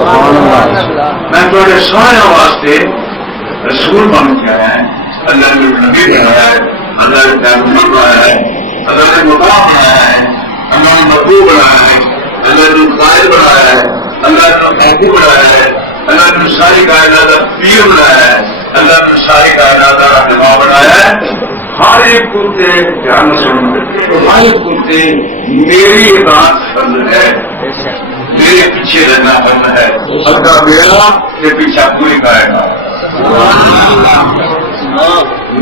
میں تھوڑے سارے واسطے رسول بن کے آیا ہے، اللہ نے نبی بنایا ہے، اللہ نے پیغمبر بنایا ہے، اللہ نے مقام بنایا ہے، اللہ نے مطلوب بنایا ہے، اللہ نے قائد بنایا ہے، اللہ نے محبوب بنایا ہے، اللہ نے ساری کائنات کا پیر بنایا ہے، اللہ نے ساری کائنات کا رہنما بنایا ہے۔ ہر ایک کتے دھیان سن، ہر ایک کتے میری اطاعت کرنا ہے، میرے پیچھے رہنا کرنا ہے، سدا میرا یہ پیچھا پوری کائنات۔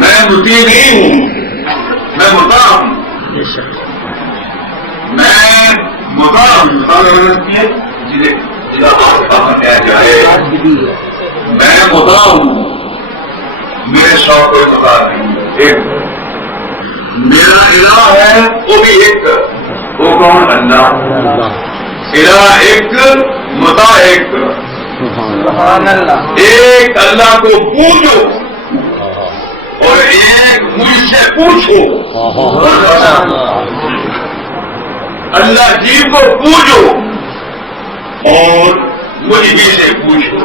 میں مطیع نہیں ہوں، میں مطاع ہوں، میں مطاع ہوں، میں مطاع ہوں، میرے شوق کوئی مطاع نہیں۔ ایک میرا الہ ہے، وہ بھی ایک، وہ کون؟ اللہ۔ الہ ایک، مطاع ایک۔ ایک اللہ کو پوجو اور ایک مجھ سے پوچھو۔ اللہ جی کو پوجو اور مجھ بھی سے پوچھو۔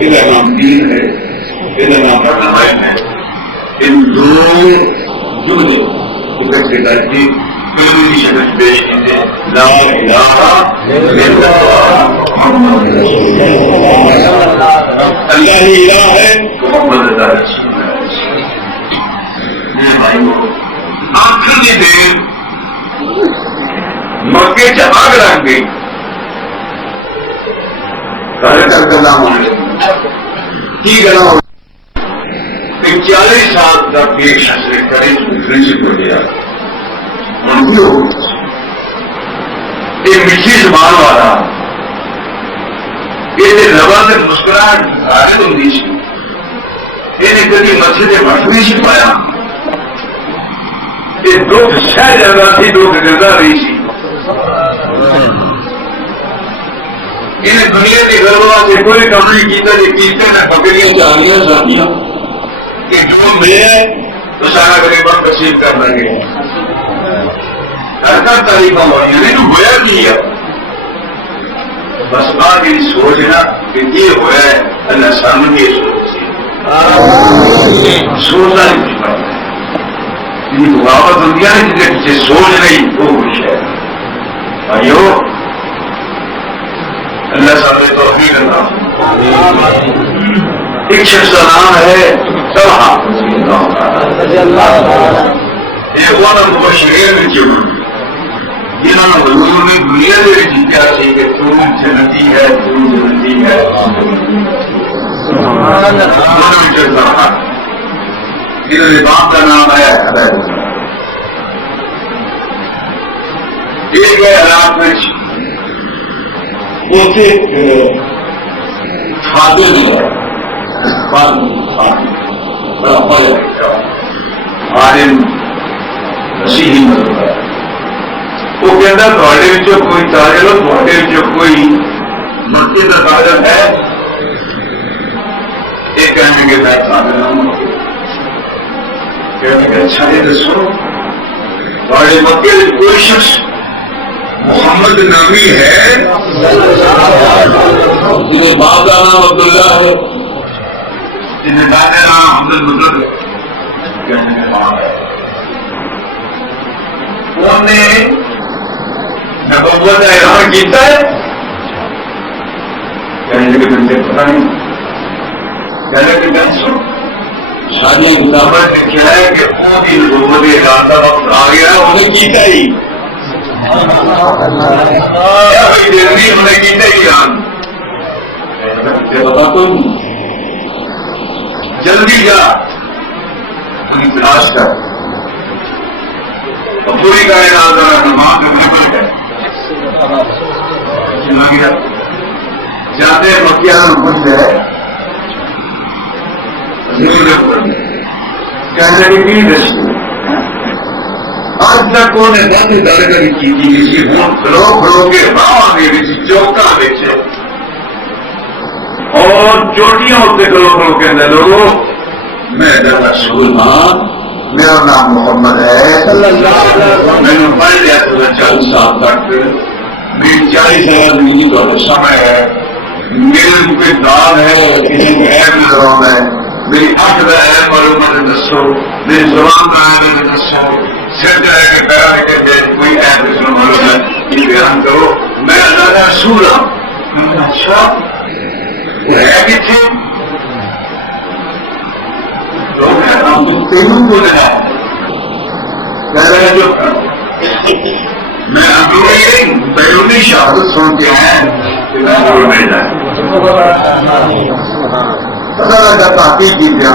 ادھر نام دین ہے، ادھر نام فرمان ہے۔ ان دو جملے اکٹھے کر کے کلمے کی شکل پیش کیجیے، لا الہ الا اللہ محمد رسول اللہ۔ اللہ ہی الہ ہے، محمد رسول اللہ۔ آخر کی دیر مکے سے آگ لگ گئی، گلا ہونے کی گلا ہو 40 سال تک ایک شخص کرے دوسرے سے ہو گیا، یہ میٹھی زبان والا یہ ربا سے مسکراہٹ ظاہر ہوتی سی، یہ کبھی مسجد مٹ نہیں سی پایا، یہ دکھ سہ جاتا سی، دکھ گردا رہی سی، انہیں دنیا کے گھروں سے کوئی کم نہیں کیتا، یہ کیتے نہ بکریاں جانیاں ساتیاں کہ جو ملے تو سارا غریبان تقسیم کر لگے، ہر تاریخ ہوئی یعنی جو ہوا نہیں ہے، بس بات یہ سوچنا کہ یہ ہوا ہے، اللہ سامنے یہ سوچنا نہیں پڑتا، یہ بغاوت ہوتی ہے جس کے پیچھے سوچ نہیں وہ خوش ہے۔ بھائیو اللہ سامنے توفیق اللہ۔ ایک شخص کا نام ہے طلحہ، یہ وہ مبشرین میں جمع جنہوں نے حضور نے دنیا میں جیتیا سی کہ تو جنتی ہے، تو جنتی ہے۔ انہوں باپ کا نام ہے عبید اللہ۔ ایک ہے عراق میں خادم ہے، بڑا عالم مسیحی مذہب ہے، وہ کہتا تھوڑے کوئی تاجر ہو، تھوڑے کوئی مسجد کا تاجر ہے، ایک کہنے کے ساتھ تاجر ہوں، کہنے کے اچھا یہ دسو تھوڑے مکے کوئی شخص محمد نامی ہے جنہیں باپ کا نام عبداللہ ہے، جنہیں دادا نام عبد المطلب ہے، کہنے کے باپ ہے، انہوں نے نبوت کا اعلان کیتا ہے، کہنے کے بندے پتہ نہیں، کہنے کے بندے شادی کتابت نے کیا ہے کہ وہ بھی نبوت کا اعلان کا وقت آ گیا، انہیں کیتا ہی جلدی ہم نے کیتا ہی اعلان، بتا تو جلدی جا انہیں تلاش کر، پوری کائنات نماز ہے چلا گیا، جاتے مکیہ کچھ ہے کہنے کی دستی آج تک انہیں بند درگری کی کسی ہوں کھلو کھلو کے باہر چوکا بیچے اور چوٹیاں ہوتے کھلو کھلو کے اندر لوگوں میں رسول ہاں، میرا نام محمد ہے، میں نے پڑھ لیا 40 سال تک، میری 40 سال زندگی کا سمے ہے، میرے منہ پہ داغ ہے، کسی کو عیب نظر آتا ہے، میری آنکھ کا عیب معلوم ہے دسو، میری زبان کا عیب ہے دسو، سر کا ہے کہ پیرا ہے کہ کوئی عیب نہیں معلوم ہے، یہ بیان کرو میں اللہ کا رسول ہوں۔ اچھا وہ ہے کتنے لوگ تینوں کو لینا کہہ رہے جو میں اندرونی بیرونی شہادت سنتے ہیں کہ میں بول نہیں جائے پتا لگا تحقیق کی کیا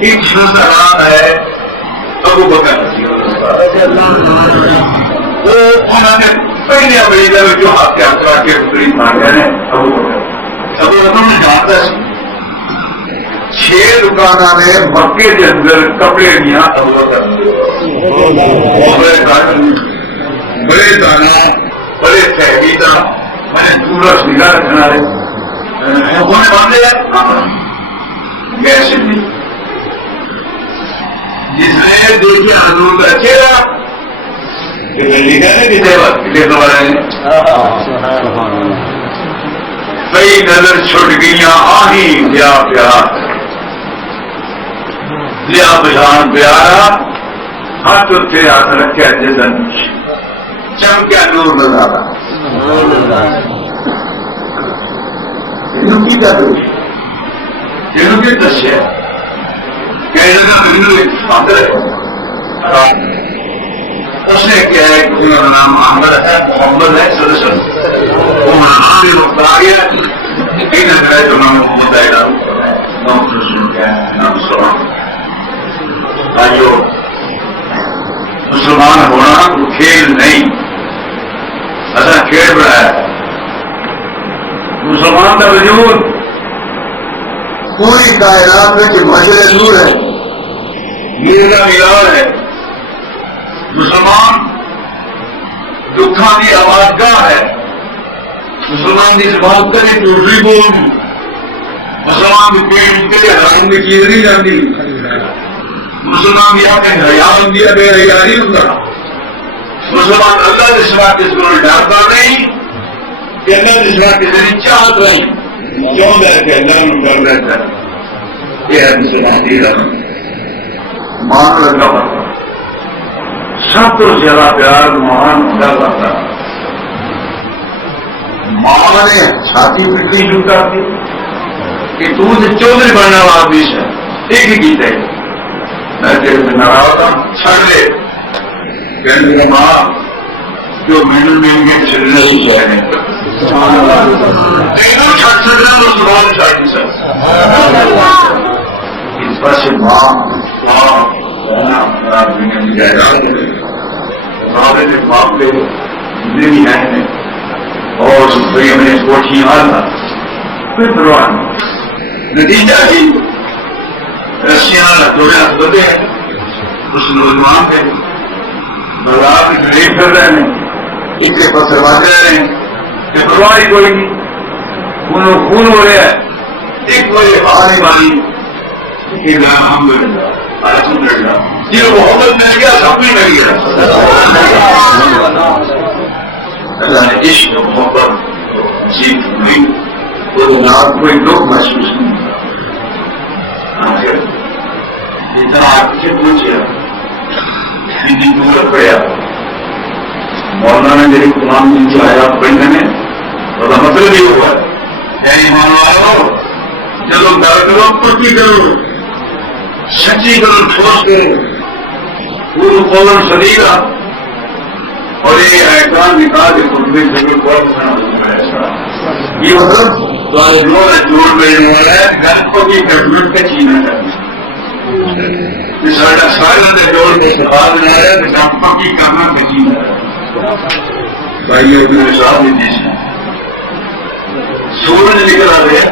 ایک شخص کا نام ہے ابو بکر وہ انہوں نے پہلے امریکہ میں جو آپ کے افراد کے قریب مانگے ہیں ابو بکر نے جانتا سی 6 دکانوں نے مکے کے اندر کپڑے دیا ابو بکر بڑے دانا بڑے تحریدہ میں نے پورا نگاہ رکھنا ہے باندھے کیسے بھی جس نے دیکھے حضور کا چہرہ کئی نظر چھٹ گیا آہی لیا پیار لیا بجان پیارا ہاتھ اتنے ہاتھ رکھا جسن چمکیا نور نظر آ رہا یہ دسیا اس نے کیا ہے کہ میرا نام احمد ہے محمد ہے سدسن وہ نام بھی وقت آ گیا جو نام محمد ہے نام نام سلام بھائیو مسلمان ہونا تو کھیل نہیں ایسا کھیل رہا ہے مسلمان کا وجود پوری کائنات میں جو مشر نور ہے نور کا ملال ہے مسلمان دکھاں کی آواز گاہ ہے مسلمان کی زبان کرے دوسری بول مسلمان کی پیٹ کے حرام کی چیز نہیں جانتی مسلمان کی آپ نے حیا بندی ہے بے حیا نہیں ہوتا مسلمان اللہ کے سوا کس کو ڈرتا نہیں کہ اللہ کے سوا کسی نے چاہت نہیں چاہتا ہے کہ اللہ نے ڈر رہتا ہے یہ ہے مسلمان کی رحم مان لگا ہوتا سب تو زیادہ پیار مان ڈر رہتا ہے ماں نے چھاتی پٹنی شروع کر دی کہ تو چودھری بننے والا آدمی ہے ایک ہی گیت ہے میں تیرے سے ناراض ہوتا چھڑ دے کہنے لگا ماں جو مینل میں گے چلنے سے چاہے تینوں چھڑ سکنا تو سوال چاہیے سر اس پر سے ماں جائیداد نے باپ لے زندگی ہے اور ہمیں کوٹھی حال تھا پھر پرواہ نتیجہ جی رسیاں دوڑے ہاتھ بدے ہیں اس نوجوان پہ بازار غریب کر رہے ہیں ان کے پاس رواج رہے ہیں کہ پرواہ ہی کوئی نہیں خون ہو رہا ہے ایک کوئی آنے والی یہ محبت مل گیا سب بھی مل گیا اللہ نے عشق محبت جیت ہوئی تو آپ کوئی لوگ محسوس نہیں اتنا آپ سے پوچھا دور پڑیا مولانا میری تمام دن سے آیا پڑھنے میں تو مطلب یہ ہوا ایمان والو چلو ڈر کرو پکی کرو سچی کرو ٹھوس کرو قول سدیدہ اور یہ احکام نکال کے خطبے سے یہ مطلب جوڑ ملنے والا ہے گھر کی گورنمنٹ کا چینا ہے سارے جوڑ کے سوال بنا رہا ہے گھر کی کرنا کا چینا ہے بھائیوں کے حساب میں دیش ہے سورج نکل آ گیا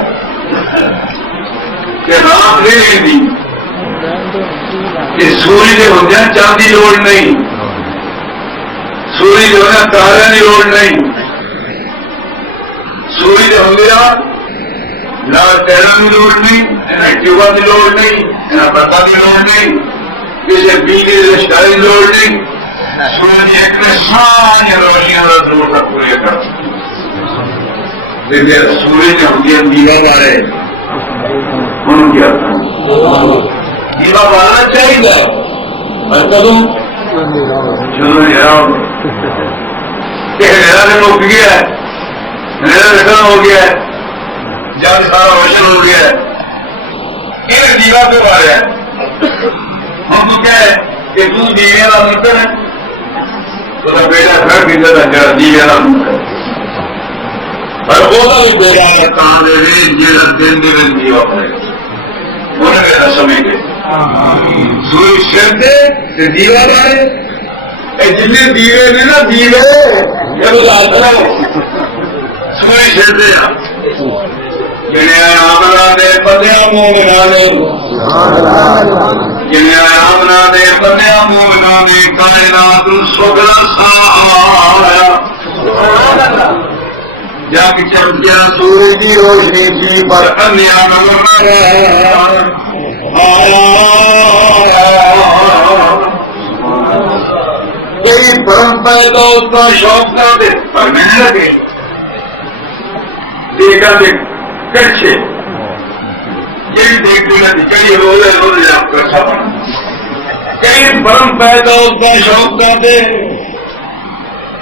کہ رات نہیں دی کہ سورج کے ہوتے ہیں چاندی لوڑ نہیں سورج جو ہے تارے کی لوڑ نہیں سورج ہو گیا نہ تیرہ کی لوڑ نہیں نہ ٹیوبا کی لوڑ نہیں نہ بندہ کی لوڑ نہیں کسی بیجلی رشتہ کی لوڑ نہیں سورج ایک ساری روشنیاں کا ضرورت پورے کر سورج نے دیوا مارے ان کیا دیوا مارنا چاہیے کدوں چلو یار میرا دن مک گیا ہے میرا رکھنا ہو گیا ہے جب سارا روشن ہو گیا ہے یہ دیوا پہ مارا ہے ہم تو کیا ہے کہ تو دیوے کا منتر ہے تو بیٹا گھر کی جگہ دیوے کا منتر پر وہ بھی بیٹا کہاں دے جا دن دن دیوا پڑے انہیں میرا سمجھ گئے سوئی شرطے دیوا مارے جن دیوے نے نا دیوے سوئی شرطے جنہیں آمنا دے پتیا مومنا دے جنہیں آمنا دے پتیا مومنا دے کائنات سگلا سہارا جگ چمکیا سورج کی روشنی تھی پر انیا نظر کئی برم پیدا اس کا شوق نہ دے پر میں لگے دیکھا دیکھ کچھ یہ دیکھتے ہیں چلیے روزے روزے آپ کا سفر کئی برم پیدا اس کا شوق نہ دے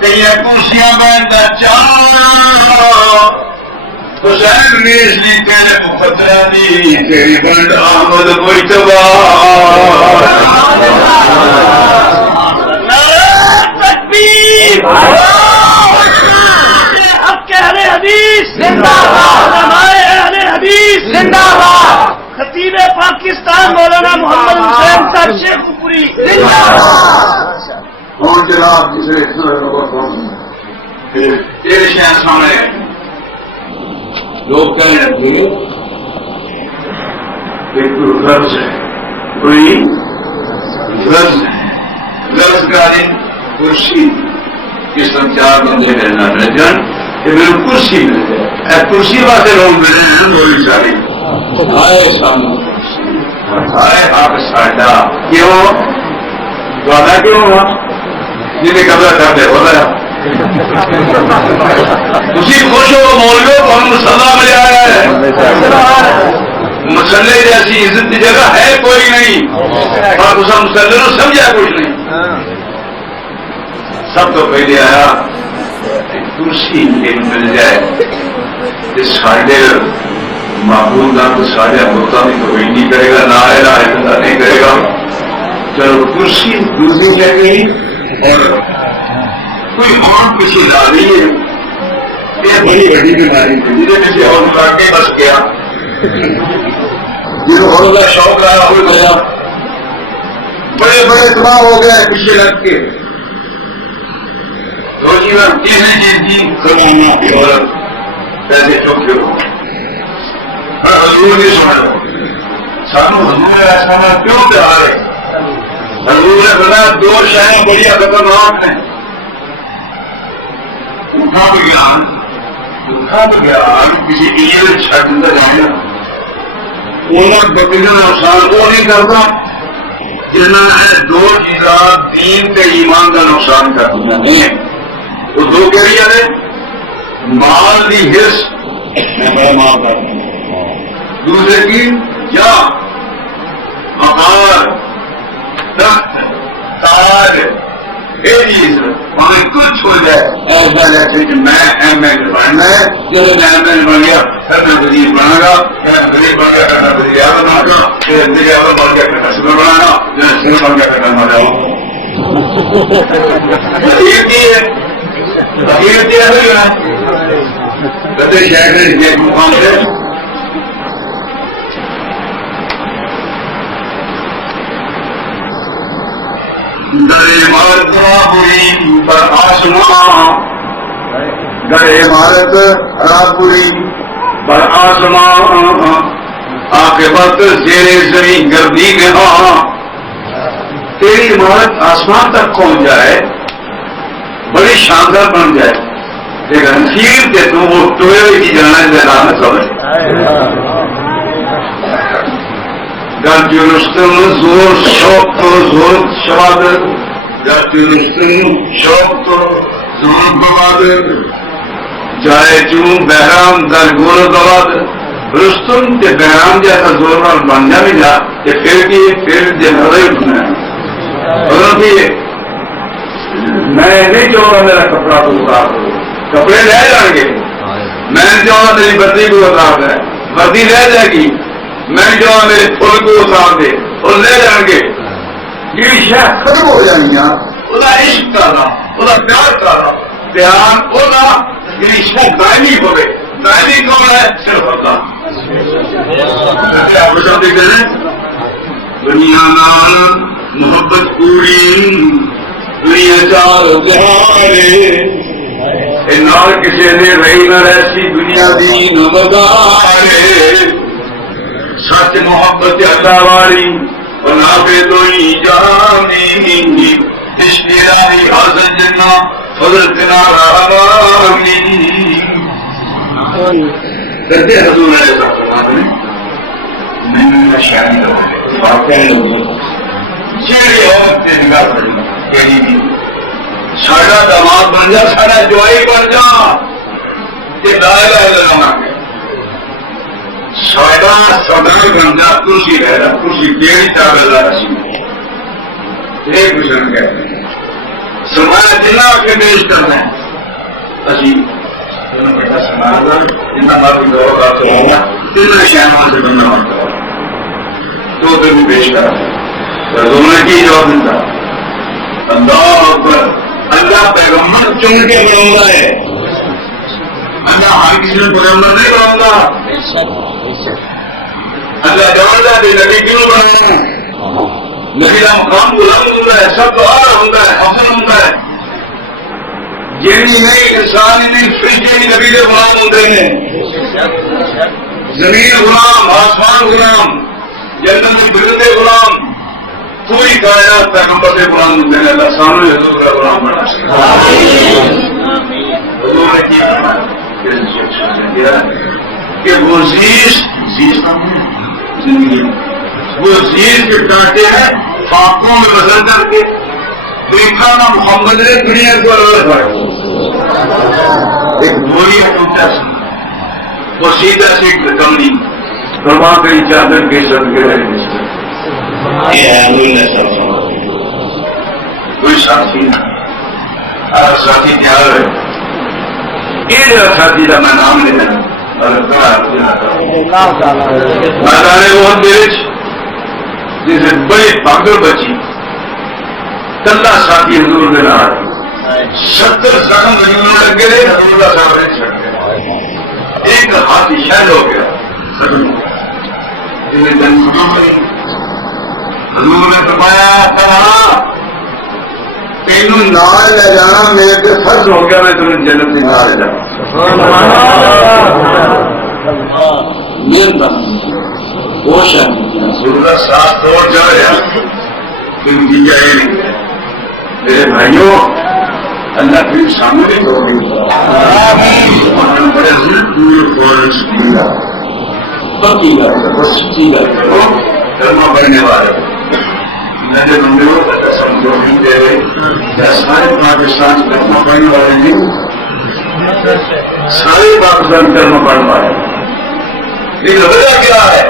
کئی کرسیاں میں حسین نے اس لیے تیرے مقدرہ دی تیری بند آمد کوئی تباہ تکبیر اب کہ اہل حدیث زندہ باد ہمارے اہل حدیث زندہ باد خطیب پاکستان مولانا محمد حسین صاحب شیخ پوری زندہ باد اور جناب جسے تیرے شہر سامنے لوگ کہنے لگے کہ کوئی غرض ہے کوئی غرض ہے غرض کا دن کرسی اس طرح چار بندے رہنا مل جان کہ میرے کرسی مل جائے کرسی والے لوگ ملے ہیں بولی ساری آئے سامنے آئے آپ ساڈا کیوں وعدہ کیوں ہوا جنہیں قبضہ کرتے ہو رہا اسی خوش ہو مولویوں کو ہم مسلح ملے آیا ہے مسلح جیسی عزت کی جگہ ہے کوئی نہیں اور اس مسلح نے سمجھا کوئی نہیں سب تو پہلے آیا کرسی مل جائے ساڈے معقول نہ تو ساڈا مدعا بھی کوئی نہیں کرے گا نہ ہے نہ نہیں کرے گا چلو کرسی دوسری کیا گئی اور کوئی اور پیچھے لا رہی ہے یہ بڑی بڑی بیماری تھی جنہیں پیچھے اور کاٹ کے بس گیا جنہوں اور کا شوق رہا ہو گیا بڑے بڑے تباہ ہو گئے پیچھے لگ کے روزی میں کہنے کی زمانہ کی عورت پیسے چوکے ہو حضور نے سنا سانو حضور ایسا کیوں دہا رہے حضور نے بنا دو شاید بڑی خطرناک ہیں گیان کسی کی یہ چھٹ نہ جائے گا انہیں بکریوں نقصان کو نہیں کرتا جنہوں نے دو چیزاں دین کے ایمان کا نقصان کرنا نہیں ہے وہ دو کہہ رہی ہے مال کی حص میں بڑا مال کرتا ہوں دوسرے کی یا مکان تخت تاج یہ چیز ہمیں کچھ ہو جائے ایسا جیسے کہ میں ایم ایل بننا ہے جب میں ایم ایل بن گیا پھر میں وزیر بنا گا میں وزیر بن گیا پھر میں وزیر اعظم بنا گا پھر وزیر اعظم بن گیا پھر میں صدر بنانا پھر صدر بن گیا پھر میں جاؤں یہ ہے یہ ہے کدے شہر کے مقام سے در عمارت رابری پر آسمان در عمارت رابری پر آسمان عاقبت زیر زمین گردی کے ہاں تیری عمارت آسمان تک پہنچ جائے بڑی شاندار بن جائے لیکن خیر کے تو وہ ٹوئے ہوئی کی جانا ہے نہ سمجھ گرچہ رستم زور شوق تو زور شبادر گرچہ رستم شوق تو زور ببادر چاہے چون بہرام در گور دولت رستم کے بہرام جیسا زور بن جا بھی جا کہ پھر جنرل اٹھنا ہے. میں نہیں چاہوں گا میرا کپڑا تو اتار دو, کپڑے لے جائیں گے. میں نہیں چاہوں گا میری بدی کو اتار دے, بدی لے جائے گی. میں نہیں چاہوں گا میرے پھول کو اتار دے اور لے جائیں گے. یہ شاید ختم ہو جائیں گے. وہ عشق کرنا, وہ پیار کرنا, پیار ہونا یہ عشق دائمی ہوئے. دائمی کون ہے؟ صرف اللہ. دنیا نال محبت پوری دنیا چار جہانے نال کسی نے رہی نہ ایسی دنیا دی نہ بگاڑے. سچ محبت اللہ والی بنا پہ تو ہی جانی رشتہ حاصل جنا حضرت نارامی کرتے حضور میں شاید ساڈا دماغ بن جا, ساڈا جوائی بن جا کہ لا الہ الا اللہ ساڈا صدر بن جا. تھی رہ رہا تھی کیڑی طاقت رسی یہ کچھ کہتے ہیں. سمایا جنہ کے پیش کرنا ہے اسی تین شہروں سے بننا ہوتا ہے. دو دن پیش کرا دونوں کی جواب دیتا. اللہ اکبر. اللہ پیغمبر چن کے بناؤں ہے. اللہ ہر کسی نے پیغمبر نہیں بناؤں. اللہ جواب دے نبی کیوں بنانا؟ نبی کا مقام بلند ہوتا ہے, سب اعلیٰ ہوتا ہے, حسن ہوتا ہے. جنی نہیں انسان نہیں فرجی نبی کے غلام ہوتے ہیں. زمین غلام, آسمان غلام, جنت میں بلندے غلام, پوری کائنات پیغمبر سے غلام ہوتے ہیں. اللہ سامنے حضور کا غلام بنا حضور نے کیا کہ وہ زیز وہ زیز کے کاٹے ہیں فاقوں میں بدل کر کے دیکھا نا محمد نے دنیا کو ایک بوری ٹوٹا سی وہ سیدھا سیکھ کمنی فرما کری چادر کے سب کے کوئی ساتھی ساتھی تیار ہے. یہ ساتھی کا میں نام لینا بہت جسے بڑی پاگل بچی کلا ساتھی حضور کے نام 70 سال لگے رہے. حضور کا ساتھ نہیں چھڑ گیا. ایک ہاتھی شہر ہو گیا. حضور نے فرمایا کرا تینوں نال لے جانا میرے پہ فرض ہو گیا, میں تمہیں جنت سے نال لے جانا. ہوش ہے حضور کا ساتھ چھوڑ جا رہا تم کی جائے نہیں. میرے بھائیوں اللہ پھر سامنے کرما پڑنے والا میرے بندوں کو سمجھوی دے رہے. سارے پاکستان کرما پڑنے والے نہیں, سارے پاکستان کرما پڑنے والے. لیکن وجہ کیا ہے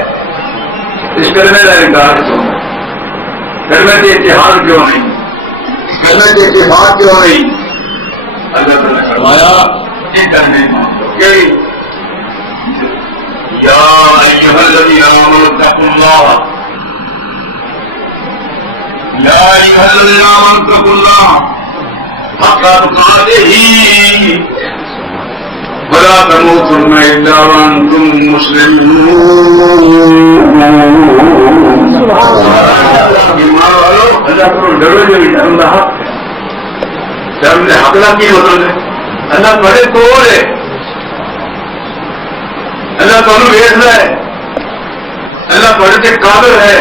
اس کرنے کا انکار کیوں؟ کرنے کے اتحاد کیوں نہیں؟ کرنے کے اتحاد کیوں نہیں؟ اللہ تعالیٰ نے فرمایا یہ کرنے یا ایھا الذین آمنوا اتقوا اللہ یا ایھا الذین آمنوا اتقوا اللہ حق تقاته ولا تموتن الا وانتم مسلمون. اللہ کو ڈرو جو ڈرنا حق ہے. ڈرنے حقلا کی مطلب ہے اللہ بڑے کول ہے. اللہ تمہیں ویخ رہا ہے. اللہ بڑے سے قابل ہے.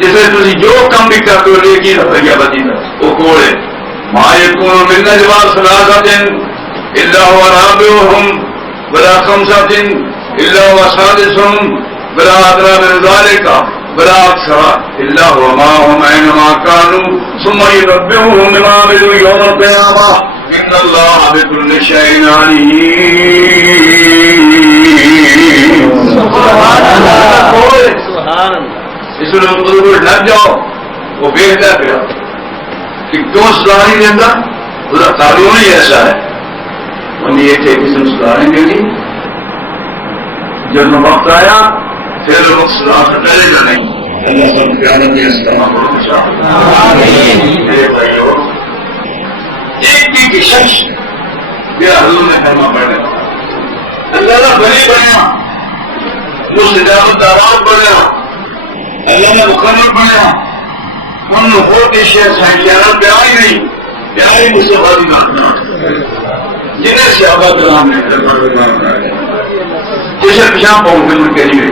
جسے تھی جو کم بھی کرتے ہو لیکن رویہ بدی وہ کول ہے. ماں یکون من نجوی ثلاثۃ الا هو رابعهم ولا خمسة الا هو سادسهم ولا ادنى من ذلك ولا اكثر الا هو معهم اينما كانوا ثم ينبئهم بما عملوا يوم القيامة ان اللہ بکل شیء علیم. سبحان اللہ. اس لیے لگ جاؤ وہ بھیجتا پھر کہ کیوں صلاح نہیں دیتا اس کا قانون ہی ایسا ہے. انہیں یہ تھے کسی نے صلاح نہیں دینی. جب وقت آیا پھر وقت صلاح سے پہلے جو نہیں. اللہ سب قیادت میں استعمال میرے بھائیوں ایک بھی شخص میرا حضور نے فرما پڑا اللہ کا بلی بنیا وہ سجاوت آواز بڑھا اللہ نے مقرر بنیا ان لوگوں کے شہر سائنسیانہ پیار ہی نہیں پیار ہی مجھ سے بڑی کرنا جنہیں صحابہ کرام نے جسے پیشاب پاؤں کے ملک کے لیے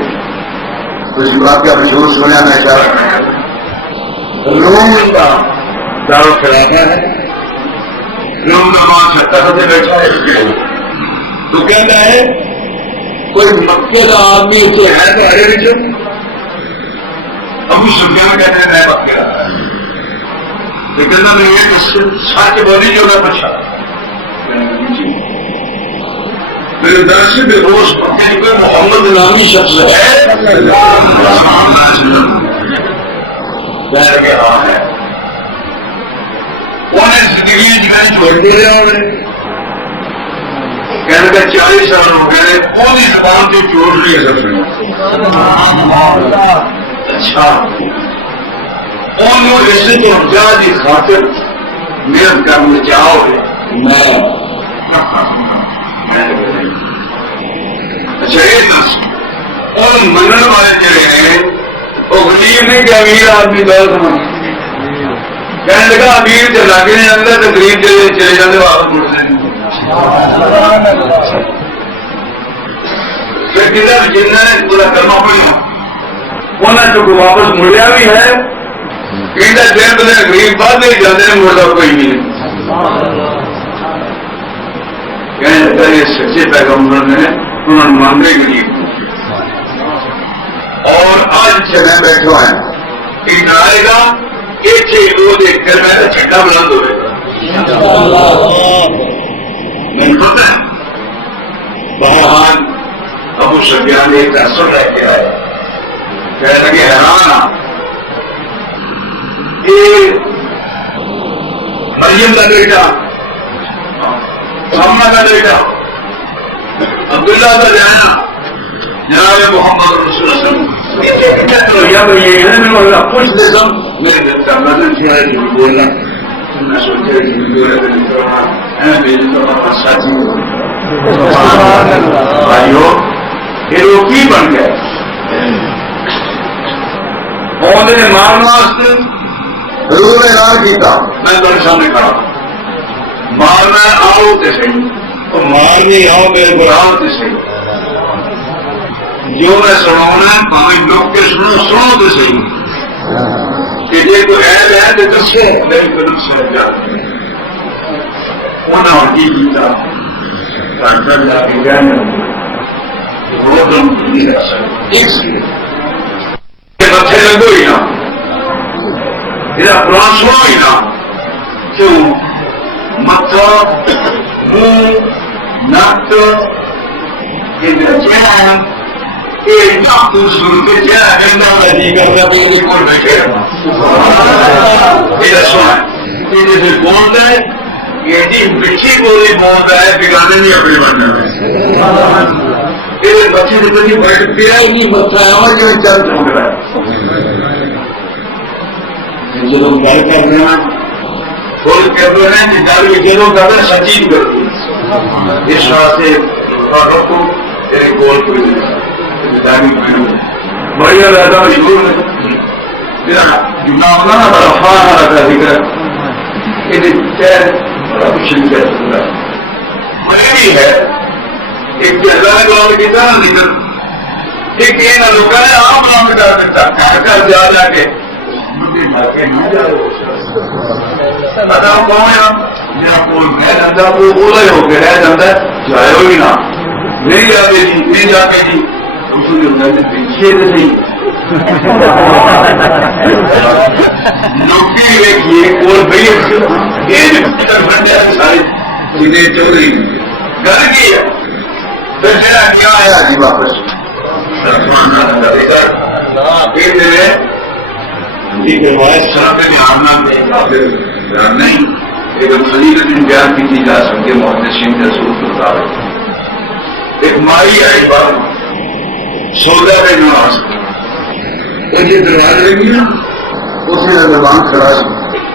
کچھ بات کا مشہور سنیا میں اشارہ روم کا دار خلافہ ہے. روم نماز تخت سے بیٹھا ہے تو کہتا ہے کوئی مکے کا آدمی تو ہے تو ہرے بچوں ابو سفیان کہتے ہیں میں مکے کا لیکن میں یہ سچ بولی جو میں پوچھا میرے درس میں روز پڑھتے ہیں کوئی محمد نامی شخص ہے انہیں زندگی چھوڑ دیا کہنے کا 40 سال ہو گئے پوری زبان سے جوڑ لیا سب نے. اچھا انہوں ایسے تو امجاد کی خاطر محنت کرنے جاؤ میں اچھا یہ دس اور منن والے جڑے ہیں وہ غریب نہیں کہ امیر آدمی دور سمجھ کہنے لگا امیر جو لاگے نہیں اندر تو غریب چلے جاتے واپس مڑتے ہیں. پھر کدھر جنہ نے پورا کرنا پڑا انہیں چونکہ واپس مڑیا بھی ہے کہتا دن بدن غریب بعد نہیں جاتے ہیں مڑتا کوئی نہیں. کہنے لگا یہ سچے پیغمبر نے انہوں نے مانگے غریب اور آج سے میں بیٹھا ہے ایک آئے گا ایک چیز وہ دیکھ کر میں چھٹا بلند ہوئے نہیں پتہ ہے. بہرحال ابو سفیان نے ایک اثر رہ گیا ہے کہنے لگے حیران یہ مریم کا بیٹا محمد کا بیٹا عبداللہ کا جانا جناب محمد رسول اللہ پوچھ دیتا ہوں میرے دل کا مدد کیا ہے بولنا میں سوچا ساتھی بھائیو یہ لوگ کی بن گئے نے مارنا ضرور اعلان کیا میں تمہارے سامنے کھڑا مارنا آؤ تو صحیح تو مارنے آؤ میرے کو آؤ تو صحیح جو میں سناؤنا پانچ لوگ کے سنو تو صحیح کہ یہ کوئی عیب ہے تو دسو میری طرف سے ہونا کی جیتا ڈاکٹر جا کے جانے وہ دم نہیں رکھ سکتے ایک سیکنڈ بچے لگو ہی نا یہ قرآن سنو ہی نا کیوں متھا منہ نک یہ چین بولتا ہے یہ مٹھی بولی بولتا ہے بگانے نہیں اپنے بننا بچے نے کبھی بیٹھ پیا ہی نہیں متھا ہے اور جو چل چل رہا ہے جب گل کر رہے ہیں بول کر رہے ہیں گل جدو کر رہے سچی کرتی اس واسطے کو تیرے کول کوئی بڑی زیادہ مشہور میرا جملہ ہوتا نا بڑا فان آ رہا ذکر یہ بڑا کچھ نہیں کہہ سکتا مجھے بھی ہے ایک اللہ نے دعا کیا نا ذکر ایک یہ نہ لوگوں نے عام نام کر دیتا گھر جا جا کے ادا کون میں جاتا وہ بولا ہی ہو کے رہ جاتا ہے جائے ہو ہی نہ نہیں جاتے جی نہیں جاتے جی پیچھے نہیں لوکی دیکھیے اور بھائی ساری جنہیں چودھری گھر کی ہے پھر میرا کیا آیا جی واپس نہیں لیکن فضیلت بیان کی جا سکتے محدثین کے اصول کے مطابق ایک مائی آئی بات سودا میں جو آ سکتے مجھے دروازے لگی نا اس نے زبان خراش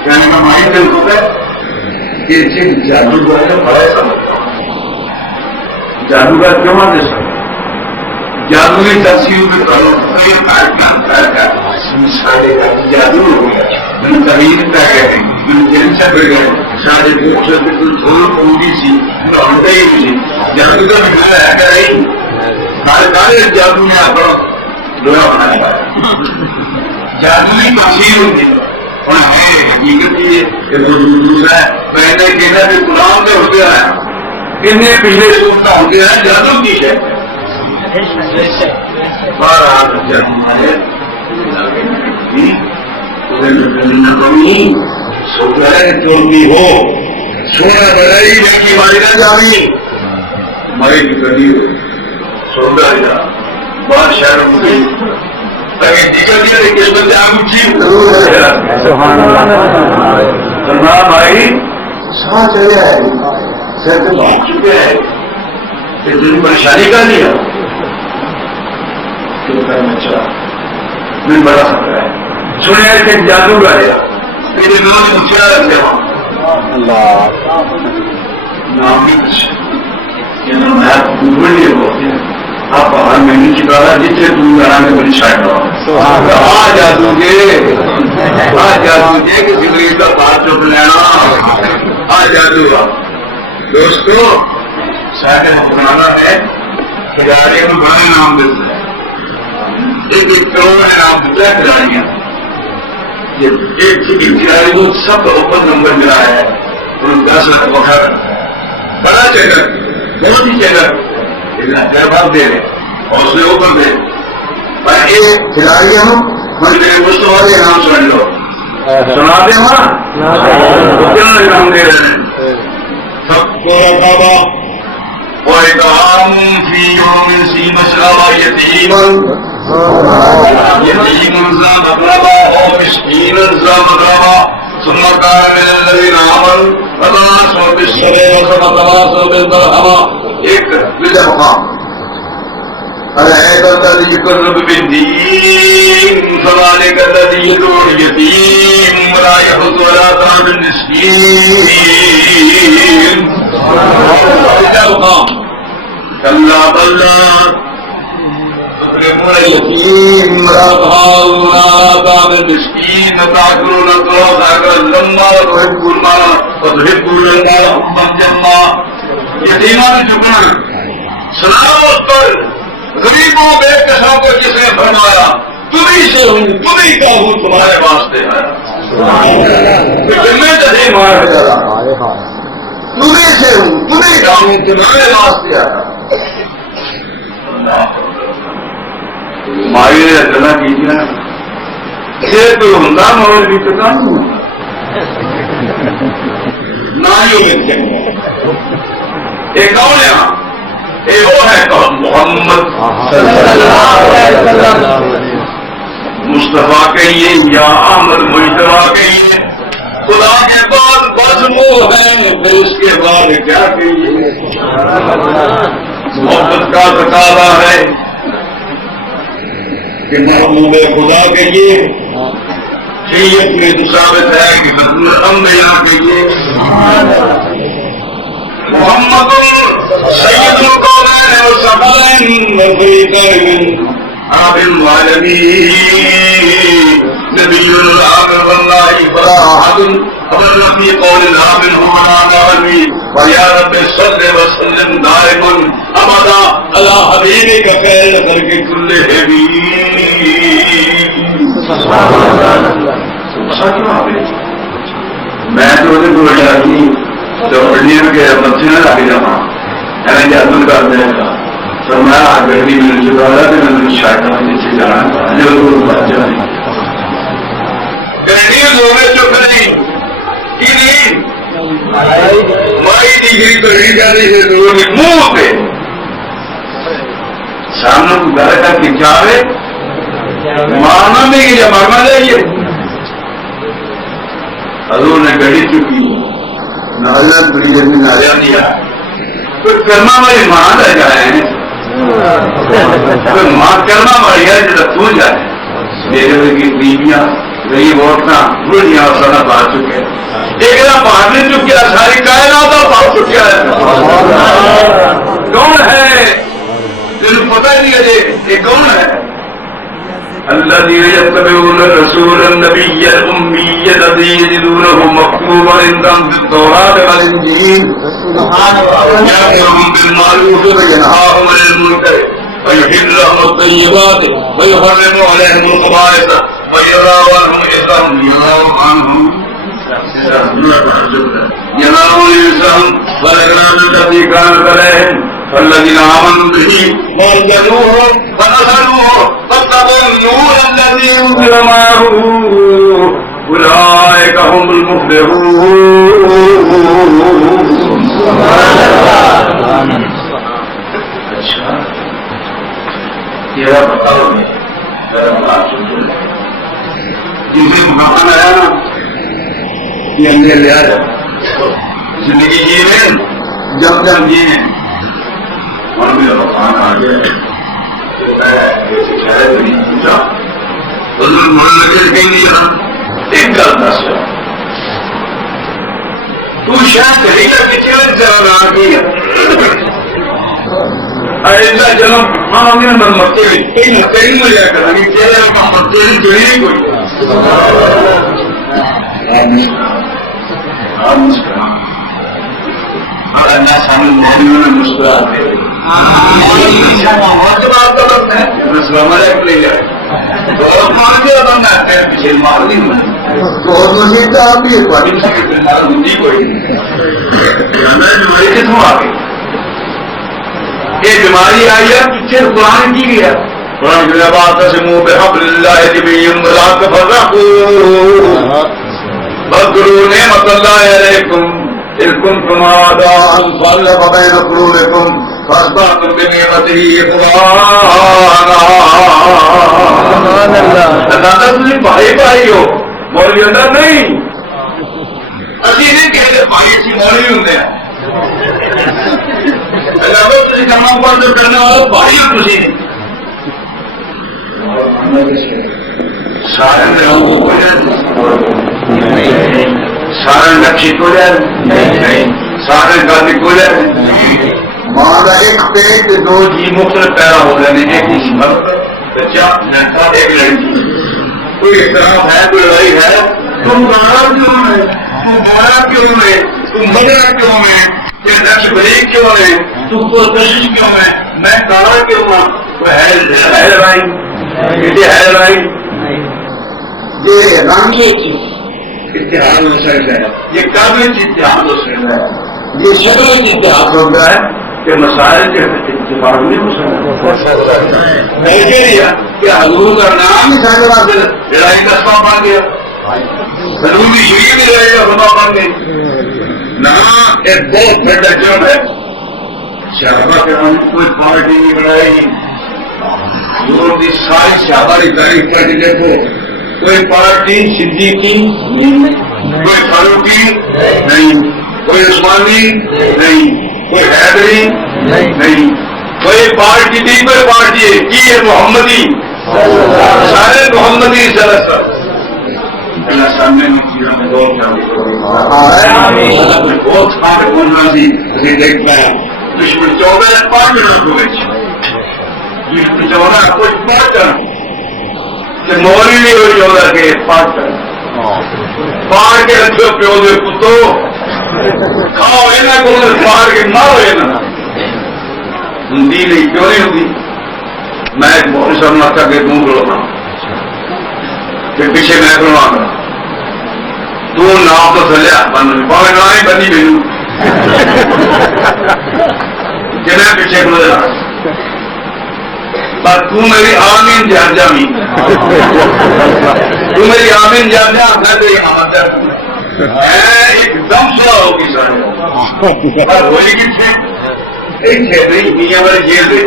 کہنے کا مائی دل ہوتا ہے یہ چیز جادوگر ہے بڑا سمجھتا ہوں جادوگر کیوں آتے سکتے جادوی تفسیر میں کرو جادو ہو گیا تحریر پہ گئے جنسا پہ گئے سارے موقع سے بالکل تھوڑی پوری سی ہوتا ہی نہیں جادوگر میں ہے کہ نہیں سارے جادو میں آپ لوہا بنایا ہے جادوی تفسیر ہوتی ہے اور ہے حقیقت یہ کہ دوسرا ہے پہلے کہنا کہ غلام میں ہو گیا ہے کتنے پچھلے سوچنا ہو گیا ہے جادو کی ہے چورتی ہو سونا بڑائی جامی ماری نہ جامی ماری کی کری ہو سونا جا بادشاہ ہو گئی تاکہ دیگر دیا قسمت آگو چیز سلمان بھائی ساں چلے آئے سر تو بات چکے ہے کہ دن پریشانی کا لیا میں بڑا خطرہ ہے سنیا کہ جادوگر ہے میرے نام اچھا رکھتے ہوں نام بڑھنے ہوتے ہیں آپ باہر میں نہیں چکا رہا جس سے تم گھر میں بڑی شاید ہو جادو گے کسی مریض کا بات چپ لینا آ جادو دوستو شاید بنانا ہے کھلاڑی کو بڑا انعام دیتا ہے ایک کروڑ انعام دیتا ہے کھلاڑیاں ایک کھلاڑی کو سب اوپر نمبر ملا ہے 10 لاکھ بخار بڑا چیکر بہت ہی چیکر جرباب دے رہے اور اس نے اوپر دے پر یہ کھلاڑیاں میرے مستفا کے انعام سن لو سنا دے وہاں کتنا انعام دے رہے ہیں سب کو رکھا وَإِطْعَامٌ فِي يَوْمٍ ذِي مَسْغَبَةٍ يَتِيمًا ذَا مَقْرَبَةٍ أَوْ مِسْكِينًا ذَا مَتْرَبَةٍ ثُمَّ كَانَ مِنَ الَّذِينَ آمَنُوا وَتَوَاصَوْا بِالصَّبْرِ وَتَوَاصَوْا بِالْمَرْحَمَةِ ایک بلا مقام أَرَأَيْتَ الَّذِي يُكَذِّبُ بِالدِّينِ فَذَلِكَ الَّذِي يَدُعُّ الْيَتِيمَ وَلَا يَحُضُّ عَلَىٰ طَعَامِ الْمِسْكِينِ كلا بلّا تطعمون اليتيم وتنهون على طعام المسكين وتأكلون التراث أكلا لما وتحبون المال حبا جما یتیمان چکنا سلام اس پر غریبوں بے کسوں کو جس نے فرمایا تمہیں سے ہوں تمہیں کا ہوں تمہارے واسطے ہے میں جدی مار جا تمہیں سے ہوں تمہیں کا ہوں تمہارے واسطے آیا مائی نے اتنا کیجیے یہ تو ہوں مگر بھی تو کام نہ ہی ایک کون ہے ایک وہ ہے محمد مصطفیٰ کہیے یا احمد مجتبیٰ کہیے خدا کے بعد بس وہ ہے پھر اس کے بعد کیا کہیے محبت کا تقاضا ہے کہ محبوب خدا کہیے شریعت میں تو ثابت ہے کہ بدل انبیاء کہیے محمد سید القولین والثقلین والفریقین عابد العالمین نبی العامر واللہ فراحت خبر فی قول العامر ومنادانی ویا رب صل وسلم دائما ابدا علی حبیبک خیر خلق کل حبیب میں تو جو انڈین کے بچے نہ لگے جانا یعنی جادو کر دے گا تو میں گرمی میں چکا رہا کہ میں شاید سے جانا جو بچ جائے گرمی ہونے چپ نہیں مائی تیسری تو نہیں جاتی ہے تو منہ پہ سامنے کو گھر کر کے چاہے مارنا نہیں کہ مرنا چاہیے. حضور نے گڑی چکی نالت بڑی جلدی نالیا دیا کوئی کرما والی ماں رہ جائے کوئی ماں کرما والی ہے جب تو جائے میرے کی بیویاں غریب عورتاں بڑھیاں اور سارا باہر چکے ایک دم باہر نہیں چکیا ساری کائنات باہر چکیا ہے. کون ہے تجھے پتہ ہی نہیں ہے یہ کون ہے؟ الذين يتبعون الرسول النبي الأمي الذي يجدونه مكتوبا عندهم في التوراة والإنجيل يأمرهم بالمعروف وينهاهم عن المنكر ويحل لهم الطيبات ويحرم عليهم الخبائث ويضع عنهم إثمهم ينالون إثمهم والإغلال الذي كانت عليهم فالذين آمنوا به وازدروه ونصروه واتقوا النور الذي أنزل معه أولئك هم المفلحون. اچھا تیرا بتاؤ جسے مکان آیا نا یہ اندر لے آ جا زندگی جینے جب جب جینے اور میرا مکان آ گیا تو میں شاید نہیں پوچھا حضور مان لگے کہیں گے ایک گل دس تو شاید کہیں گا کہ چیز جب آ گئی ایسا جنم ہاں میں مرتے ہوئے کہیں مل جائے کریں گے چیز کا مرتے ہوئے جو نہیں کوئی اللہ سامنے مومنوں نے مسکراتے السلام علیکم لے جائے تو مان کے بندہ ہے پیچھے مار نہیں بہت مزید آپ بھی ایک بار ہندی کوئی بیماری کتوں آ گئی یہ بیماری آئی ہے پیچھے قرآن کی گیا قرآن کی بات سے منہ پہ حبل اللہ جميعا ولا تفرقوا واذكروا نعمة الله عليكم إذ كنتم أعداء فألف بين قلوبكم فأصبحتم بنعمته إخوانا. اللہ تم بھائی بھائی ہو مولوی اندر نہیں اسی نہیں کہتے بھائی اسی مولوی ہوتے ہیں اللہ تم کام پر کرنے والا بھائی ہو تھی سارے لوگوں کو سارے نقشے کو سارے گانے کو مانا ایک پیٹ دو جی مختلف پیدا ہو رہے ہیں ایک ہی مرد بچہ لڑکا ایک لڑکی کوئی اختلاف ہے کوئی لڑائی ہے تم گانا کیوں ہے تم گانا کیوں ہے تم بگڑا کیوں ہے تم نقش بری کیوں ہے تم کو کوشش کیوں ہے میں گانا کیوں ہوں ہے لڑائی ہے لڑائی یہ رنگی چیز اتحاد ہو سکتا ہے یہ قابل اتحاد ہو سکتا ہے یہ شکل اتحاد ہوتا ہے کہ مسائل کے اتفاق نہیں ہو سکتا. نائجیریا کہ حضور کا نام لڑائی کا سبب بن گیا حضور کی شریعت بھی لڑائی کا سبب بن گئی نہ ایک بہت بڑا جرم ہے صحابہ کے نام کوئی پارٹی نہیں بنائی حضور کی ساری صحابہ کی تاریخ پڑھ کے دیکھو کوئی پارٹی صدیقی کوئی فاروقی نہیں کوئی عثمانی نہیں کوئی حیدری نہیں کوئی پارٹی نہیں کوئی پارٹی ہے کی ہے محمدی سارے محمدی اللہ سامنے بہت سارے بولنا سی دیکھ پایا دشمن 14 پانچ جنا دشمن 14 کچھ پانچ جنا مولی نہیں ہوئی ہوگا کہ پاڑ کے رکھو پیو دے پتو کھاؤ یہاں کو پاڑ کے مارو یہاں ہوں نہیں کیوں نہیں ہوتی میں ایک بہت سمجھ کر کے تم کھلونا پھر پیچھے میں کھلوا گا تو نام تو چلیا بن پاوے نہ ہی بنی میرے کہ میں پیچھے کھلو جا پر تو میری آمین جان جامی تو میری آمین جان جا میں تیری آمد جان ایک دم سوا ہوگی سر وہی کتنے ایک نہیں میاں والے جیل دے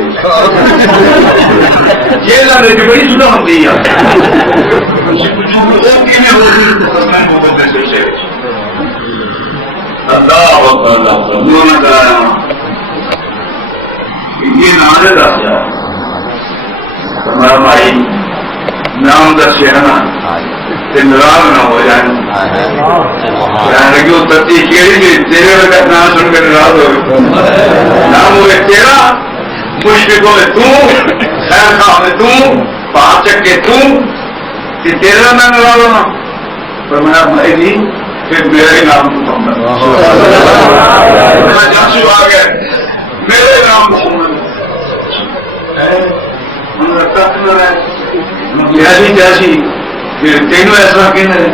جیل نہ رہے بڑی سنا ہوتی ہے اللہ یہ نام دس ہمارا بھائی نام دسے نا ناراض نہ ہو جائے کہ وہ تتی کیڑی تیرے وقت نام سن کے ناراض ہو نام ہوئے تیرا مشرقوں میں خیر خواہ میں پاپ چکے تیرا میں ناراض ہونا پر میں بھائی جی پھر میرا ہی نام محمد جانسو آ گئے میرے نام محمد جیسی تینوں ایسا کہنا ہے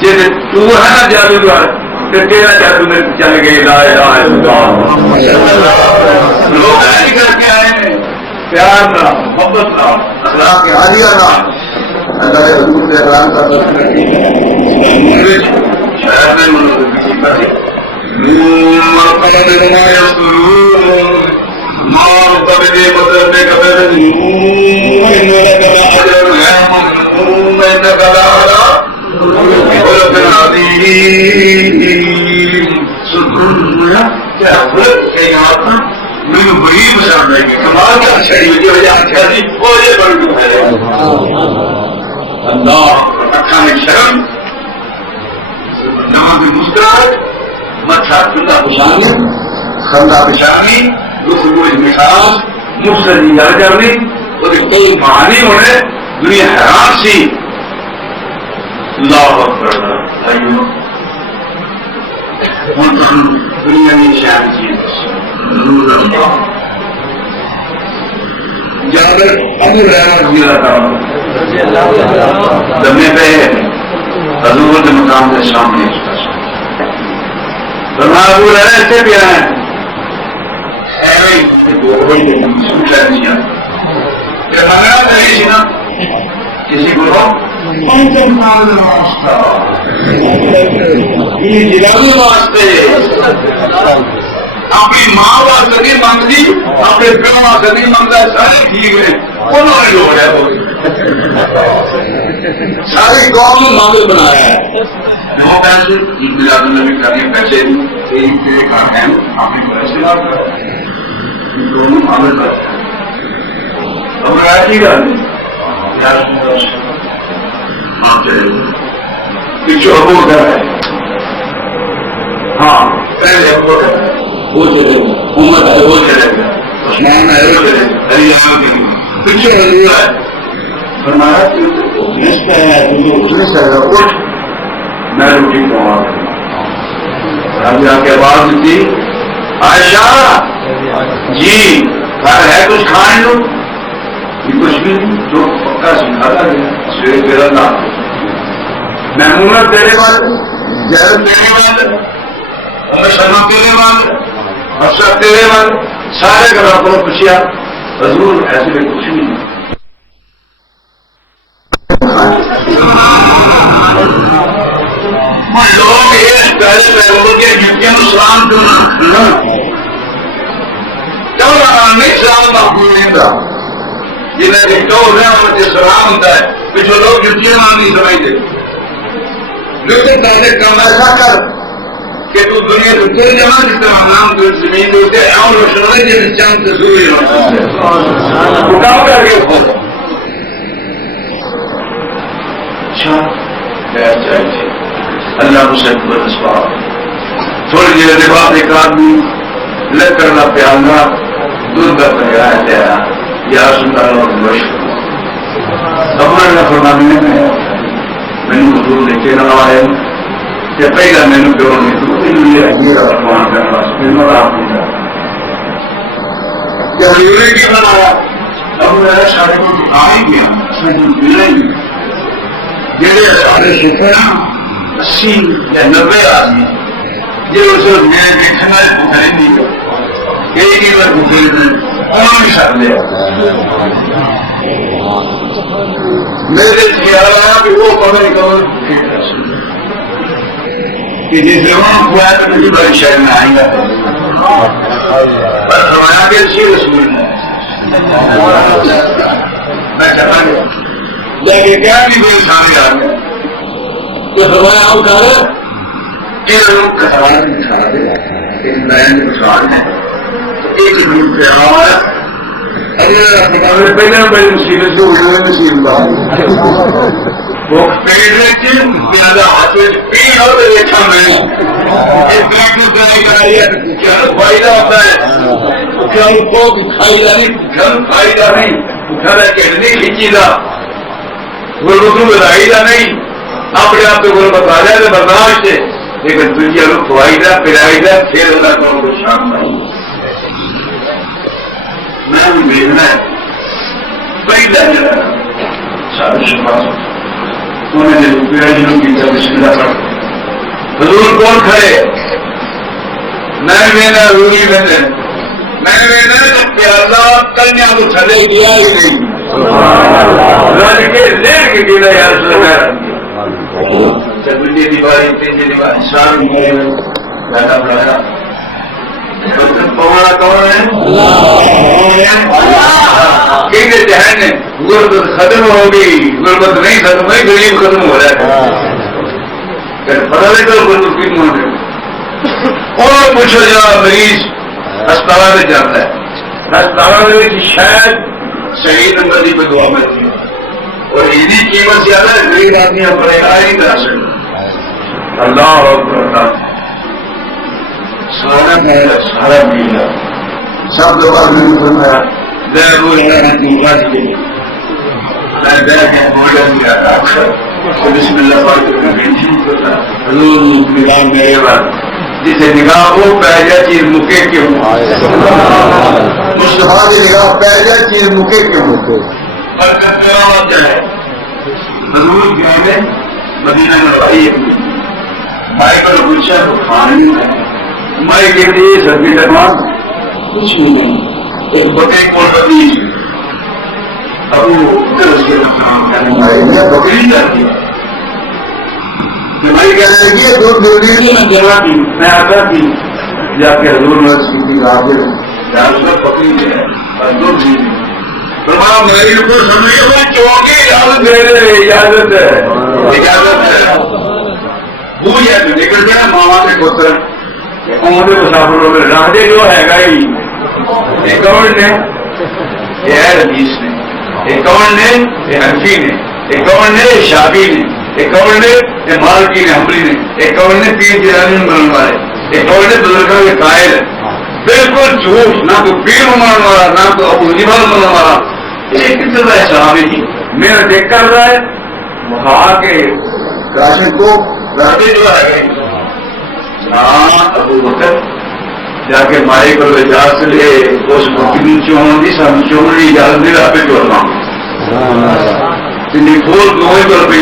جی تو ہے نا جادوگر تیرا جادو میں چل گئی لا الہ الا اللہ لوگ ایسی کر کے آئے ہیں پیار نہ محبت نہ اخلاق کے عالیہ نہ اللہ کے حضور سے احرام کا شہر میں مار بدلے بدلنے کا میرے بڑی مساج ہے کہ کمال کا شریف کی وجہ سے اللہ اکھا میں شرم نماز مسکراہٹ متھا ٹھنڈا پشانی خندہ پشانی گفتگوش مٹھاس مفسدی گھر کرنی اور کوئی بہانی ہونے دنیا حیران سی اللہ اکبر دنیا میں شہر چیز جابر ابو رحمت رضی اللہ دمے پہ حضور کے مقام کے سامنے فرمایا ابو رحمت سے بھی آئے کسی کو اپنی ماں واسطے نہیں منگتی اپنے پیو واسطے نہیں منگتا سارے ٹھیک ہے انہوں نے لوڑ ہے ساری قوم معامل بنایا ہے نو پیسے عید میلاد النبی کرنے پیسے ایک تیرے کار ہے اپنی پیسے دونوں معامل کرتے ہیں اب ایسی گل پیچھے ابو گھر ہے ہاں پہلے ابو وہ چلے گا امت ہے وہ چلے گا عثمان ہے وہ چلے گا پیچھے حضور ہے فرمایا اٹھ میں روٹی کھوا ابھی آ کے آواز دی عائشہ جی گھر ہے کچھ کھانے لو کچھ بھی جو پکا سکھاتا گیا سویرے تیرا نام محمود تیرے والے جہر تیرے والے شرما تیرے والے افسر تیرے والے سارے گھر کو پوچھیا حضور ایسے میں کچھ نہیں لوگ اس پہلے پیغمبر کے جتنے سلام کیوں نہیں سلام محفوظ نہیں تھا سلام ہوتا ہے جو لوگ جتنے مان نہیں سمجھتے لیکن پہلے کام ایسا کر کہ تو دنیا سے چل جما جتنے نام تو زمین ہوتے اور روشن جس چاند سے ضروری ہوتا کر کے اللہ کو سب تھوڑی دیر کے بعد ایک آدمی لگ کرنا پیالنا دودھ کا پریاس دیا یا سنتا فرمانے میں حضور نے کہنا ہے کہ پہلا مینو پیو نے سارے کو آ ہی گیا جہے سارے سفر 80 یا 90 آدمی جی اس دیکھنا کئی بار بھوکے انہوں نے سر لیا میرے خیال آیا کہ وہ پڑھے گا کہ جسے وہاں کھوایا تو کسی بڑی شہر میں آئیں گا پر فرمایا کہ اچھی رسول ہے میں چلا گیا لیکن کیا بھی میرے سامنے آ گیا کہ فرمایا ہم کہا رہے کہ لوگ کا سوال نہیں سارا دے ایک بیان کا سوال ہے ایک گروپ پہ آؤ اگر پہلے بڑی مصیبت سے ہوئی ہوئی مصیبت وہ پیٹ زیادہ ہاتھ پین ہو تو دیکھا میں کیا فائدہ ہوتا ہے کیا فائدہ نہیں فائدہ نہیں کہنے کی چیزا غربت بدائی کا نہیں اپنے آپ کو غربت آ جائے تو برداشت ہے لیکن تجھے فائدہ پلائی دا پھر اللہ کو شام نہیں میں بھی دیکھنا ہے فائدہ سارے شفاظ انہوں نے جنوں کی طرف بسم اللہ پڑھ حضور کون کھڑے میں میرا روحی بندے میں میرا کہ اللہ کنیا کو تھلے دیا ہی نہیں رج کے لیر کے گیلا یا رسول اللہ چبلی دیواری تیجی دیواری ساری میرے پیدا پڑھایا پوارا کون ہے کیونکہ جہن غربت ختم ہوگی غربت نہیں ختم ہوئی غریب ختم ہو رہا ہے پتا نہیں تو غربت کی ہونے اور پوچھو جناب مریض ہسپتال میں جاتا ہے ہسپتال میں شاید صحیح نمبر کی دعا ملتی ہے اور عیدی قیمت زیادہ ہے غریب آدمی اپنے آ ہی نہ سکتا اللہ اکبر سارا میرا سارا میرا سب لوگ فرمایا بسم اللہ میرے بعد جسے نگاہ وہ پہجا چیز مکے کیوں مصطفیٰ کی نگاہ پہجا چیز مکے کیوں ضرور گئے مدینہ لڑائی مائی پر پوچھا تو کھانے نہیں مائی کے لیے سبھی درمان کچھ بھی نہیں ایک بکری کو بکری ابو بکری جاتی مائی کہنے لگی دودھ دے دی میں جگہ تھی میں آتا تھی جا کے حضور مسجد کی رات بکری ہے دودھ دی تمام میری کو سمجھے ہوئے چونکہ اجازت دے رہے اجازت ہے وہ یہ نکل گیا ماما کے پتر مسافروں میں راجے جو ہے گا ایک کون نے یہ حدیث نے ایک کون نے یہ حنفی نے ایک کون نے شافعی نے ایک کون نے مالکی نے حنبلی نے ایک کون نے پیر جیلانی میں بننے والے ایک کون نے بزرگوں کے قائل ہے بالکل جھوٹ نہ تو پیر ماننے والا نہ تو ابو جبال ماننے والا ایک طرح صحابی کی میرا دیکھ کر رہا ہے وہاں کے کاشن کو راجے جو ہے ابو بکر جا کے مائی کو اجازت لے اس بکری چوڑی سب چوڑی اجازت دے آپ چوڑنا پھول دو ہی پر پہ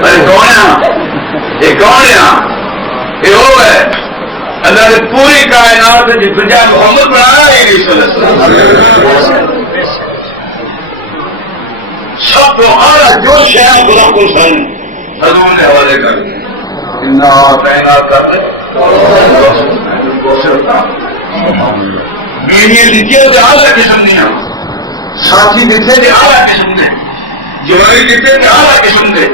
ارے کون ہے یہ کون ہے یہ وہ ہے اللہ نے پوری کائنات دنیا محمد بنایا ہی نہیں سب تمہارا جو شہر خدا کو سن حضور نے حوالے کر دیا آلہ قسم دیا ساتھی دیتے تھے آلہ قسم دے جواری دیتے تھے آلہ قسم دے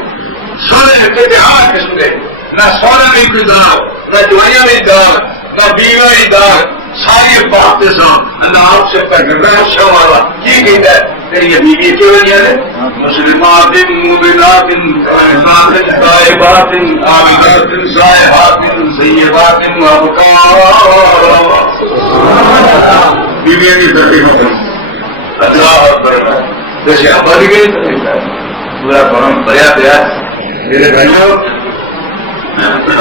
سونے دیتے تھے آلہ قسم دے نہ سونے میں اقتدار نہ جوائیاں میں دار نہ بیوہ میں دار ساری بات کے ساتھ اللہ آپ سے پہننا اچھا والا کی کہتا ہے تیری یہ بیوی کیوں نہیں ہے مسلمات مومنات قانتات تائبات عابدات سائحات سیبات وابکار بیوی کی تقریبا اللہ اکبر جیسے آپ بڑھ گئی پورا قرآن بڑھیا پیا میرے بھائیوں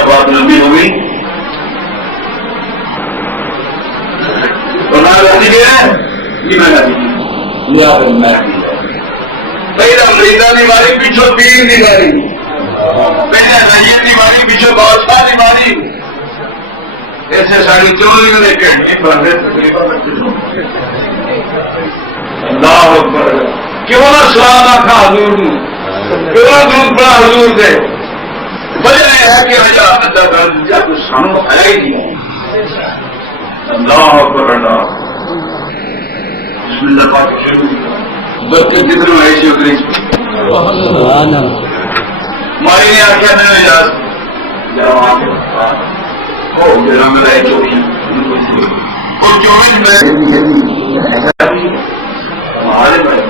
بات لمبی ہو گئی پہلا مریضہ بیماری پیچھو پیر بیماری پہلے رجیت بیماری پیچھو بادشاہ بیماری ایسے ساری چوری میں اللہ اکبر کیوں نہ سلام آخا حضور کیوں نہ دودھ پڑا حضور سے ہے کہ اجازت کا درجہ تو سانو ہے ہی نہیں. اللہ اکبر اللہ. بسم اللہ پاک شروع. بچے کتنے ایسے اترے ماری نے آخیا میں اجازت ہو جرا میرا چوری اور چوری ہمارے بھائی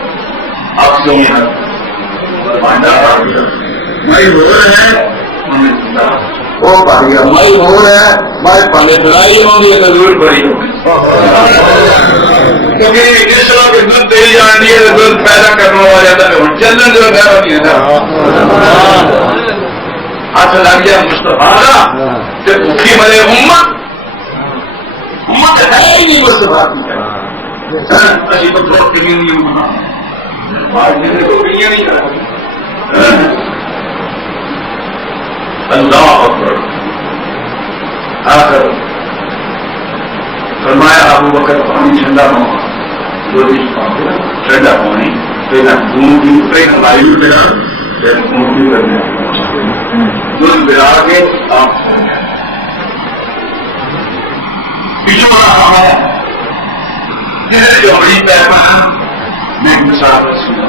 آپ سے مائی ہو رہا ہے وہ پائی مائی ہو رہا ہے مائی پانے لڑائی ہوگی ضرور پڑی کیونکہ اس طرح کے دودھ دے جانی ہے دودھ پیدا کرنا ہو جاتا ہے چلن جو پیدا نہیں ہوتا ہاتھ لگ گیا مصطفیٰ کہ بھوکی مرے امت ہے ہی نہیں مصطفیٰ اسی تو بہت کمی نہیں ہونا اللہ اکبر. آخر فرمایا ابو بکر پانی ٹھنڈا ہوگا جو بھی ٹھنڈا پانی پہلا دودھ بھی پہلا وایو پہلا پھر دودھ بھی کرنے دودھ پلا کے آپ پیچھے رہا ہے جو بڑی پیمانا میں مثال رسولہ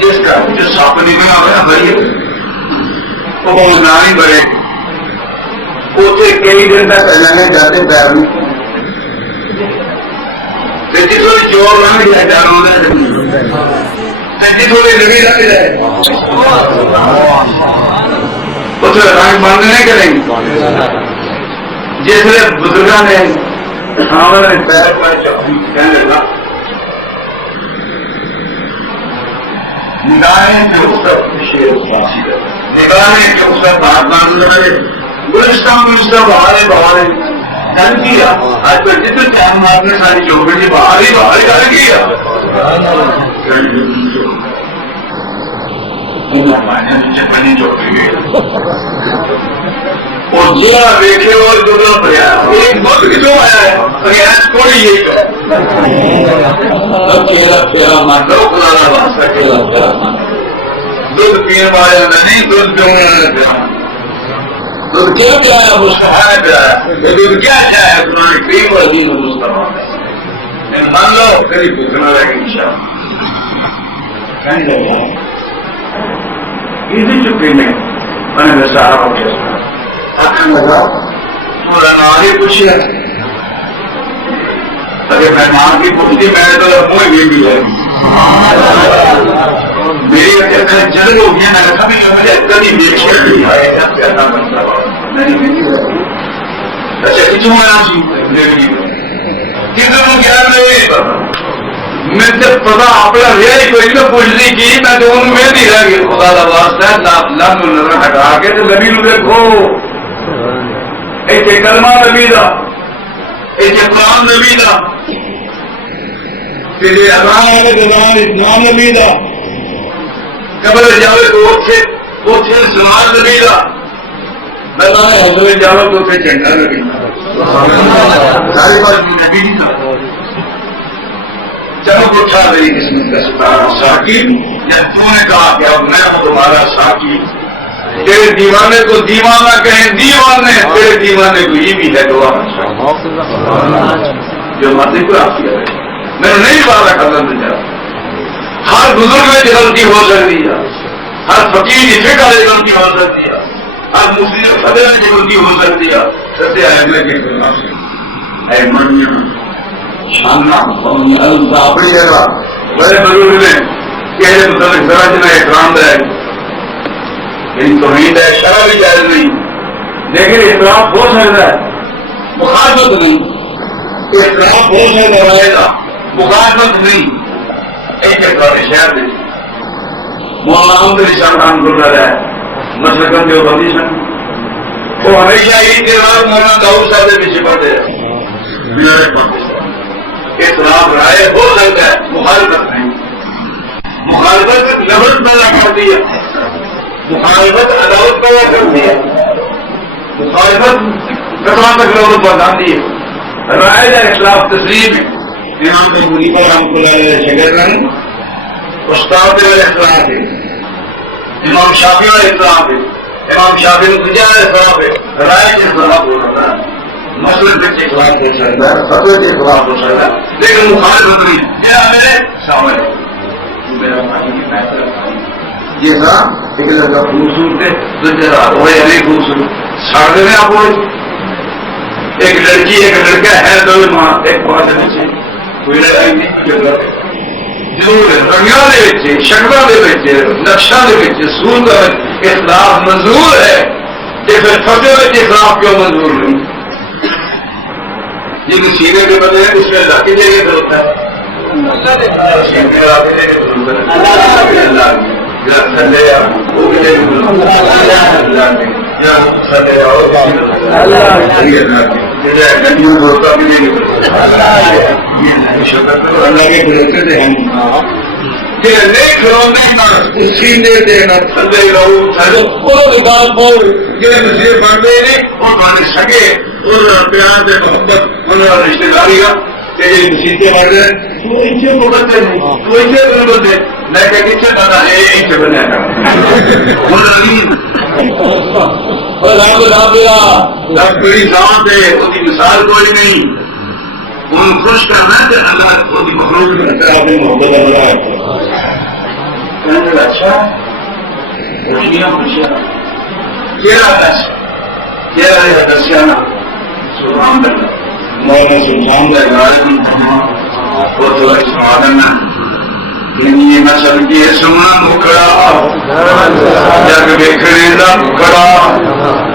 جس کا جو سپ نکلا ہوا بھائی وہ ناری بڑے اسے کئی دن تک پہلے جاتے پیر میں تھوڑی جوڑ نہ جائے جانو تھوڑی لگی رکھ جائے اسے رنگ بند نہیں کریں گے جس نے بزرگوں نے سامنے پیر پر کہنے لگا نگاہیں جو اس کا شیر باسی ہے نگاہیں جو اس کا بات مان لگے گلستہ بہارے جن کیا آج پر جتنے ٹائم مارنے ساری چوکڑ جی باہر ہی کر کیا پانی چوکڑی گئی اور جیا دیکھے اور جو پڑیا ایک وقت کیوں آیا ہے پریاس تھوڑی یہی پھیرا مارتا کھلانا واسطہ پھیرا مارتا دودھ پین والا نہیں دودھ پینے دودھ کیا ہے مصطفیٰ نے پلایا یہ دودھ کیا ہے قرآن کریم اور دین مصطفیٰ نے مان لو کبھی پوچھنا رہے گا انشاءاللہ اسی چکی میں میں نے سارا ہو گیا اکر لگا پورا ناری پوچھیا اگر مہمان کی پوچھتی میں نے تو موئی بھی ہے میری اگر جلد ہو گیا میں کبھی کبھی دیکھے نہیں آئے پیدا بنتا اچھا کچھ میں کدھر ہوں گیا میں جب پتا اپنا رہا ہی کوئی نہ پوچھنے کی میں تو ان میں نہیں رہ گئی خدا کا واسطہ لم نظر ہٹا کے تو نبی نو دیکھو ایک کلمہ نبی دا ایک قرآن نبی دا تیرے اذان اسلام نبی دا قبر جاوے تو اوتھے سماج نبی دا میدان حضور جاوے تو اوتھے جھنڈا نبی دا ساری بات نبی دا چلو اٹھا میری قسمت کا ستارہ ساقی یا تو نے کہا کہ اب میں ہوں تمہارا ساقی تیرے دیوانے کو دیوانہ کہیں دیوانے تیرے دیوانے کو یہ بھی ہے دعا جو مرضی کو آپ کیا ہے میں نے نہیں بارہ قدم میں جا ہر بزرگ میں غلطی ہو سکتی ہے ہر فقیر کی فکر میں غلطی ہو سکتی ہے ہر مسلم فدر میں غلطی ہو سکتی ہے سچے اگلے کے اے منیا اپنی جگہ بڑے بزرگ نے کہنے مطلب ذرا جنا احترام ہے لیکن توحید ہے شرع بھی جائز نہیں لیکن احترام ہو سکتا ہے مخالفت نہیں احترام ہو سکتا ہے مخالفت نہیں ایک شہر دے مولانا احمد علی شاہ خان بول رہا ہے مسلکن جو بندی سن وہ ہمیشہ عید کے بعد مولانا داؤد صاحب کے پیچھے پڑتے ہیں احترام رائے ہو سکتا ہے مخالفت نہیں مخالفت نفرت پیدا کرتی ہے مخالفت عداوت پیدا کرتی ہے مخالفت کسان تک لوگوں کو بتاتی ہے رائے کا اخلاف تسلیم ہے امام ابو حنیفہ رحمۃ اللہ علیہ شاگردان استاد علیہ اختلاف ہے امام شافعی علیہ اختلاف ہے امام شافعی نے پوچھا ہے خلاف ہے رائے کے خلاف ہو رہا ہے مسئلے کے خلاف ہو سکتا ہے فتوے کے خلاف ہو سکتا ہے لیکن مخالفت نہیں یہ میرے سامنے میرا یہ تھا ایک لڑکا خوبصورت ہے خوبصورت ساڑھے میں آپ ایک لڑکی ایک لڑکا ہے دونوں ماں ایک بات ہے کوئی لڑائی نہیں ضرور رنگاں شکلوں کے نقشہ کے سور کا اختلاف منظور ہے کہ پھر فتوے کے خلاف کیوں منظور نہیں یہ سینے کے بندے ہیں اس میں اللہ کی جگہ ہوتا ہے سکے اور پیار سے محبت رشتے داری کا مسیطے بڑھ رہے کو بنتے نہیں بنتے میں کہ بنا بڑی ذات ہے اس کی مثال کوئی نہیں ان خوش کرنا کہ اللہ کی مخلوق اپنی محبت بنا اچھا خوشیاں خوشیاں دسیانا مولانا سلطان سمنا مکڑا جگ ویکنے کا مکڑا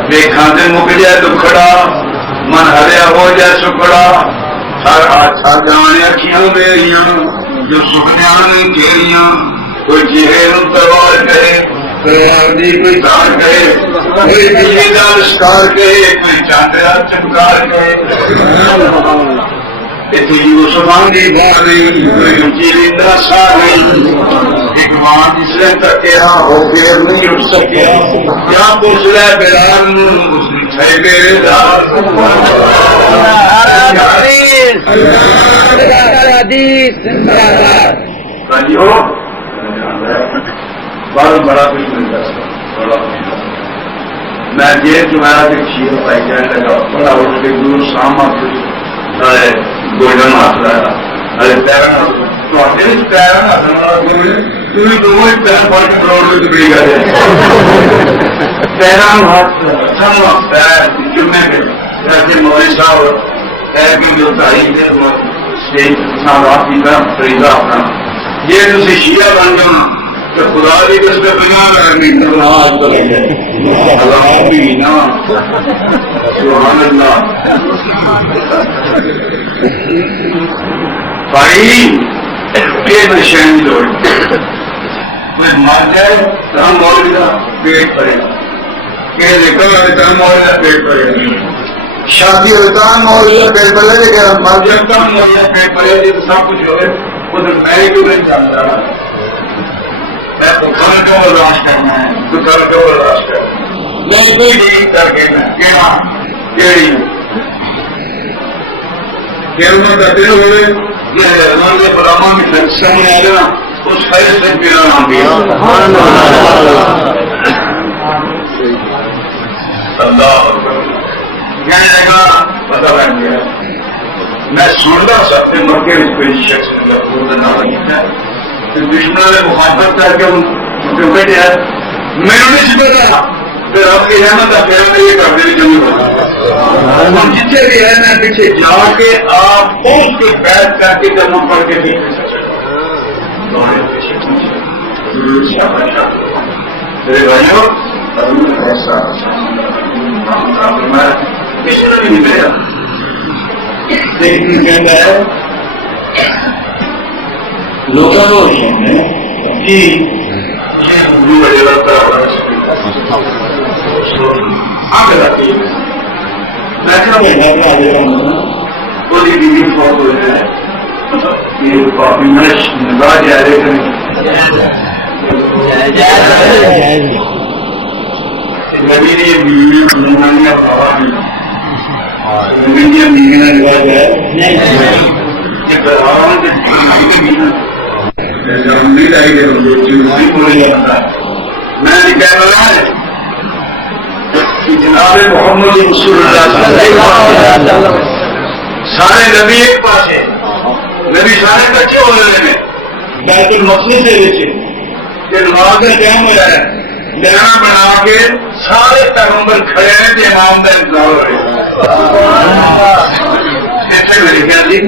ویکھا تے مک جائے دکھڑا من ہریا ہو جائے سکڑا جانے اکھیاں میریاں جو سکھنیا نے گھیریاں کوئی چہرے تبار کرے کوئی تار کرے کوئی بجلی کا آوشکار کرے کوئی چاندرا چمکار کرے یوسفان کی بات نہیں کوئی چیلندہ سا نہیں ایک ماں جس نے تکیا وہ پھر نہیں اٹھ سکیا کیا پوچھ لے بلال میرے بڑا کچھ ملتا میں جیل تمہارا شیر پائی جانے لگا بڑا اٹھ کے دور شام گولڈن ہاتھ لگا ارے پیرا مولوی صاحب خریدا اپنا یہ تھی شیعہ بن جانا تو خدا بھی کس کا بنا سبحان اللہ بھائی یہ نشے کی لوڑ کوئی مر جائے تو ہم مولوی کا پیٹ پڑے کہ دیکھو مولوی کا پیٹ پڑے شادی ہوتا مولوی کا پیٹ پڑے لیکن مر جائے تو مولوی کا پیٹ پڑے تو سب کچھ ہوئے ادھر میں کیوں نہیں جانتا میں تو کل کو برداشت کرنا ہے تو کل کو برداشت کرنا نہیں کوئی نہیں کر کے برامہ میں سامنے آ گیا اس خیر سے میرا نام دیا اللہ کہنے لگا پتہ لگ گیا میں سن رہا سب سے مکے میں کوئی شخص دشمنوں نے مخالفت کر کے بیٹھے ہیں میں نے نہیں پتا پھر آپ کی رحمت ہے پھر میں یہ کرنے کی ہم جتنے بھی ہے نا پیچھے جا کے آپ پہنچ کے بیٹھ کر کے کرنا پڑھ کے دیکھ میرے بھائیوں ایسا کسی نے بھی نہیں ملے لیکن کہتا ہے لوگوں کو جی جناب محمد رسول اللہ صلی اللہ علیہ وسلم سارے نبی ایک پاس ہے نبی سارے کچے ہو رہے ہیں بیت المقدس کے نماز کا ٹائم ہوا ہے لینا بنا کے سارے پیغمبر کھڑے ہیں کہ امام کا انتظار ہو رہے ہیں میرے خیال جی